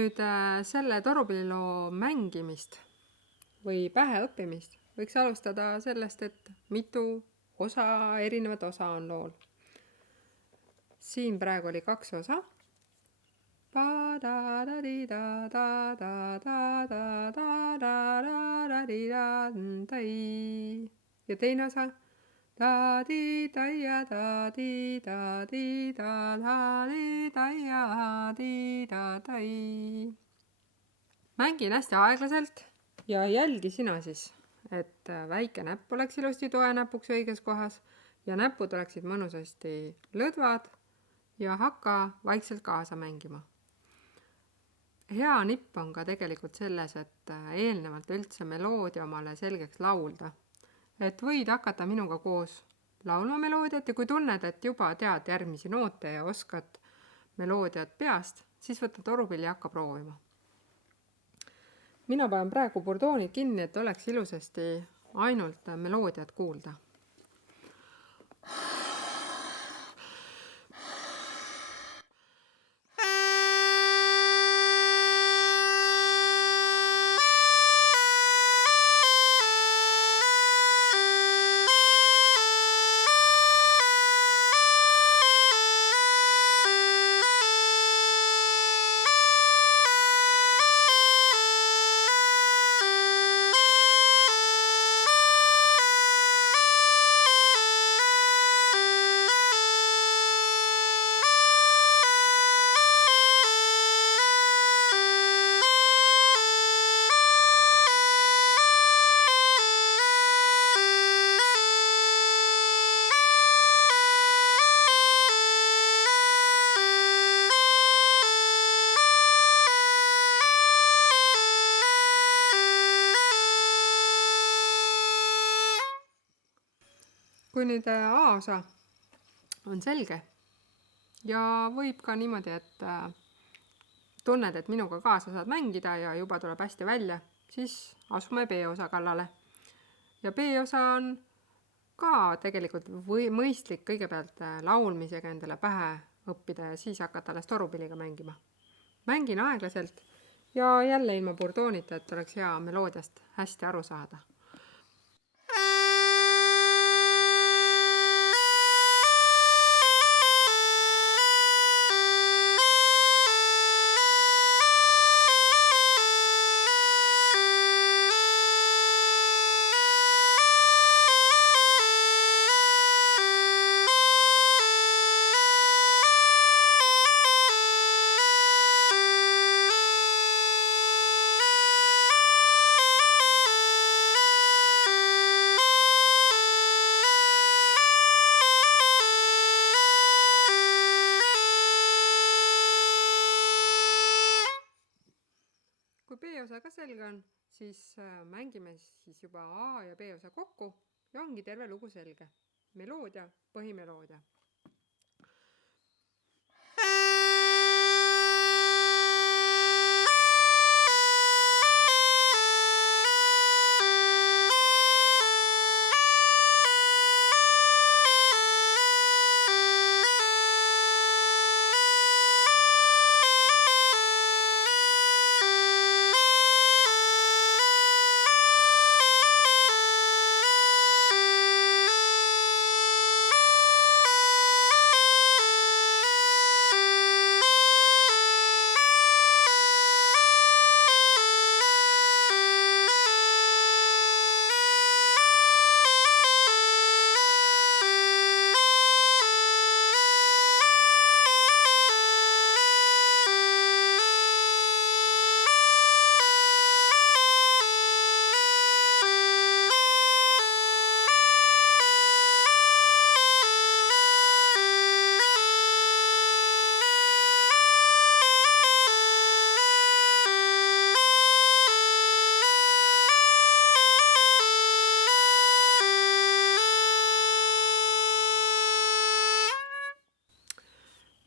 Nüüd selle torupilliloo mängimist või pähe õppimist võiks alustada sellest, et mitu erinevat osa on lool. Siin praegu oli 2 osa. Ja teine osa. Mängin hästi aeglaselt ja jälgi sina siis, et väike näpp oleks ilusti toenäpuks õiges kohas ja näpud oleksid mõnusasti lõdvad ja hakka vaikselt kaasa mängima. Hea nipp on ka tegelikult selles, et eelnevalt üldse meloodia omale selgeks laulda. Et võid hakata minuga koos laulma meloodiat ja kui tunned, et juba tead järgmisi noote ja oskad meloodiat peast, siis võta torupill ja hakka proovima. Mina panen praegu burdoonid kinni, et oleks ilusasti ainult meloodiat kuulda. Kui nüüd A-osa on selge ja võib ka niimoodi, et tunned, et minuga kaasa saad mängida ja juba tuleb hästi välja, siis asume B-osa kallale. Ja B-osa on ka tegelikult mõistlik kõigepealt laulmisega endale pähe õppida ja siis hakata alles torupilliga mängima. Mängin aeglaselt ja jälle ilma burdoonita, et oleks hea meloodiast hästi aru saada. Kui B-osa ka selge on, siis mängime siis juba A ja B-osa kokku ja ongi terve lugu selge. Meloodia, põhimeloodia.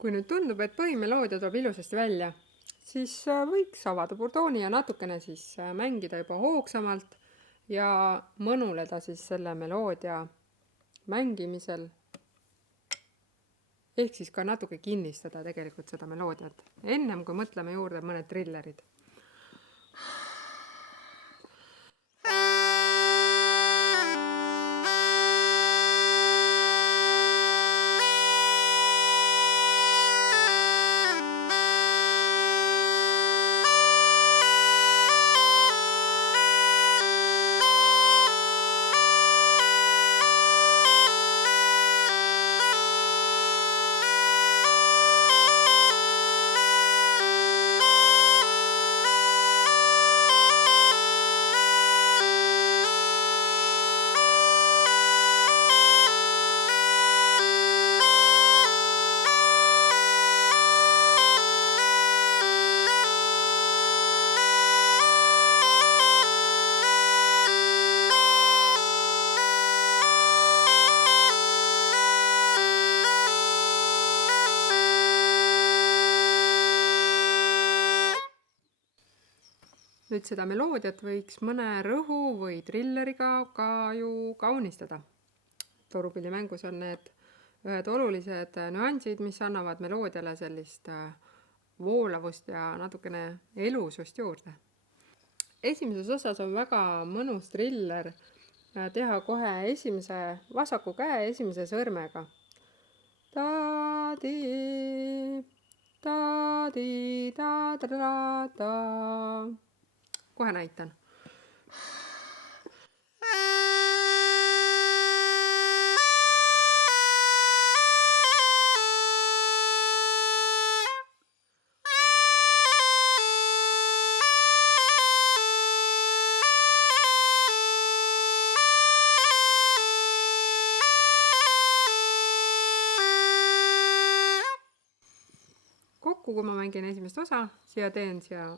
Kui nüüd tundub, et põhimeloodia tuleb ilusasti välja, siis võiks avada burdooni ja natukene siis mängida juba hoogsamalt ja mõnuleda siis selle meloodia mängimisel ehk siis ka natuke kinnistada tegelikult seda meloodiat, ennem kui mõtleme juurde mõned trillerid. Nüüd seda meloodiat võiks mõne rõhu või trilleriga ka ju kaunistada. Torupillimängus on need ühed olulised nüansid, mis annavad meloodiale sellist voolavust ja natukene elusust juurde. Esimeses osas on väga mõnus triller teha kohe esimese vasaku käe esimese sõrmega. Ta-di, ta-di, ta-da-da-da. Kohe näitan. Kokku, kui ma mängin esimest osa, siia teen siia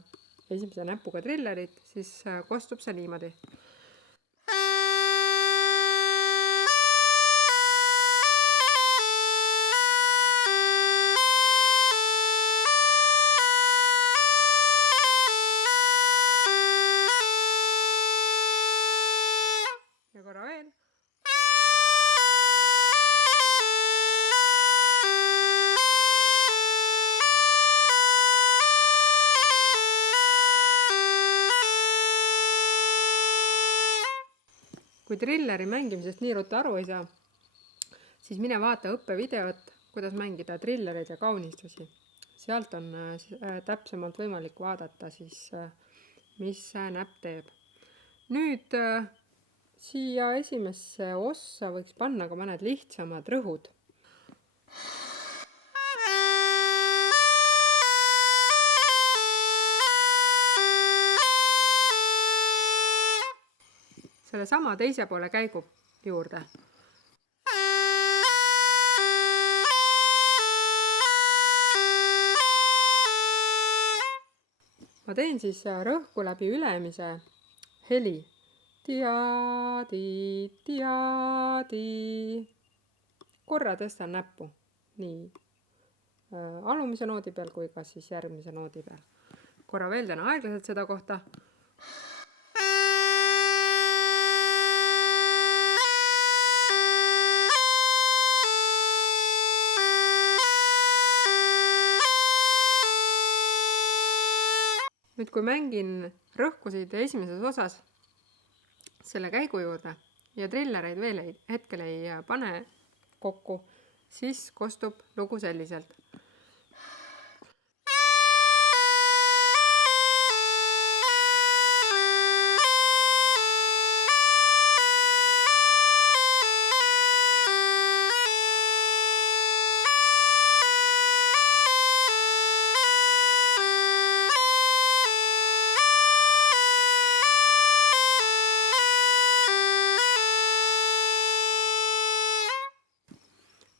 esimese näpuga trillerit, siis kostub see niimoodi. Ja korra veel. Kui trilleri mängimisest nii ruttu aru ei saa, siis mine vaata õppevideot, kuidas mängida trillereid ja kaunistusi. Sealt on täpsemalt võimalik vaadata siis, mis näpp teeb. Nüüd siia esimesse ossa võiks panna ka mõned lihtsamad rõhud. Selle sama teise poole käigu juurde. Ma teen siis rõhku läbi ülemise heli. Tiadi, tiadi. Korra tõstan näppu. Nii alumise noodi peal kui ka siis järgmise noodi peal. Korra veel teen aeglaselt seda kohta. Nüüd kui mängin rõhkusid esimeses osas selle käigu juurde ja trillereid veel hetkel ei pane kokku, siis kostub lugu selliselt.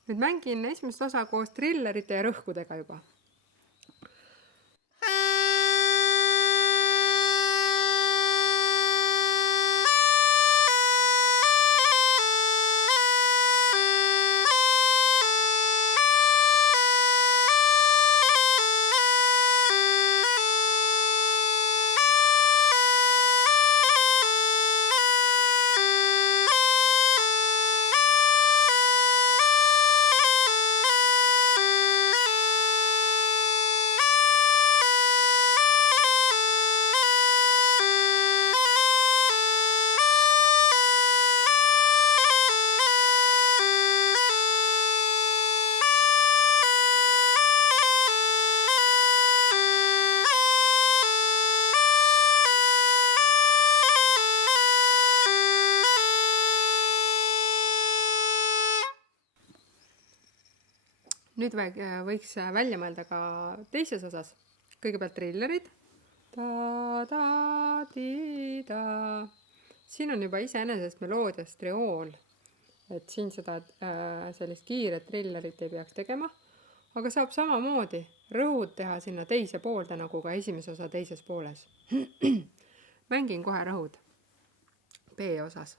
Nüüd mängin esimest osa koos trillerite ja rõhkudega juba. nüüd võiks välja mõelda ka teises osas. Kõigepealt trillerid. Ta-da-di-da. Siin on juba iseenesest meloodias triool. Et siin seda sellist kiiret trillerit ei peaks tegema. Aga saab samamoodi rõhud teha sinna teise poolde, nagu ka esimese osa teises pooles. Mängin kohe rõhud B osas.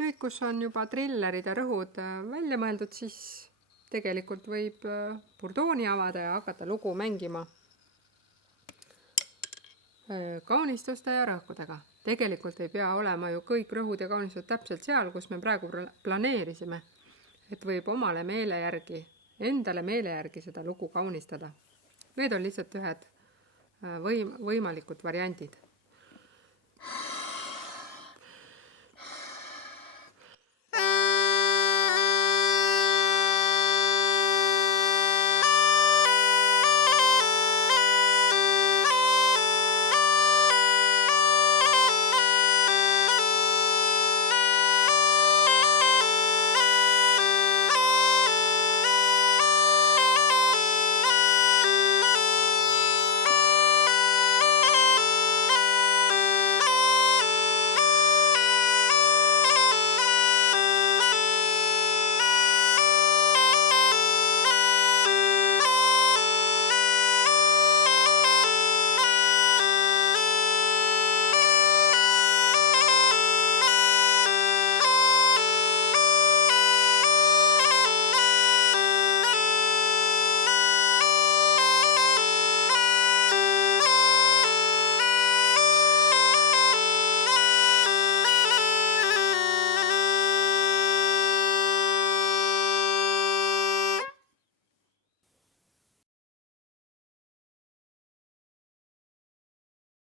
Nüüd, kus on juba trillerid ja rõhud välja mõeldud, siis tegelikult võib burdooni avada ja hakata lugu mängima kaunistuste ja rõhkudega. Tegelikult ei pea olema ju kõik rõhud ja kaunistused täpselt seal, kus me praegu planeerisime. Et võib omale meele järgi, endale meele järgi seda lugu kaunistada. Need on lihtsalt ühed võimalikud variandid.